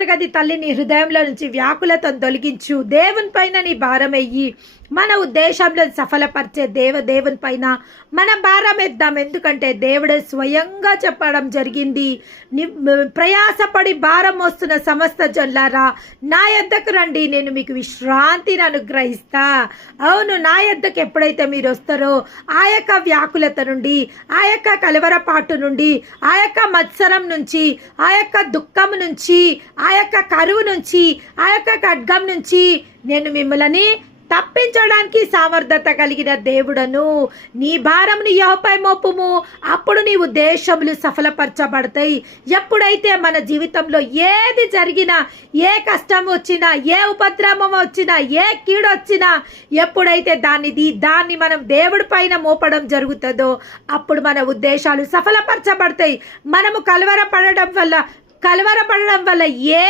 గది తల్లి నీ హృదయంలో నుంచి వ్యాకులతో తొలగించు. దేవుని పైన నీ భారమెయ్యి. మన ఉద్దేశంలో సఫలపరిచే దేవుని పైన మన భారం ఎద్దాం. ఎందుకంటే దేవుడే స్వయంగా చెప్పడం జరిగింది, ప్రయాసపడి భారం వస్తున్న సమస్త జనులారా నా యొద్దకు రండి, నేను మీకు విశ్రాంతిని అనుగ్రహిస్తా. అవును, నా యొద్దకు ఎప్పుడైతే మీరు వస్తారో ఆ యొక్క వ్యాకులత నుండి, ఆ యొక్క కలవరపాటు నుండి, ఆ యొక్క మత్సరం నుంచి, ఆ యొక్క దుఃఖం నుంచి, ఆ యొక్క కరువు నుంచి, ఆ యొక్క ఖడ్గం నుంచి నేను మిమ్మల్ని తప్పించడానికి సామర్థ్యత కలిగిన దేవుడను. నీ భారముని యెహోవాపై మోపుము, అప్పుడు నీ ఉద్దేశములు సఫలపరచబడతాయి. ఎప్పుడైతే మన జీవితంలో ఏది జరిగినా, ఏ కష్టం వచ్చినా, ఏ ఉపద్రవం వచ్చినా, ఏ కీడు వచ్చినా, ఎప్పుడైతే దాన్ని మనం దేవుడి పైన మోపడం జరుగుతుందో అప్పుడు మన ఉద్దేశాలు సఫలపరచబడతాయి. మనము కలవరపడడం వల్ల ఏ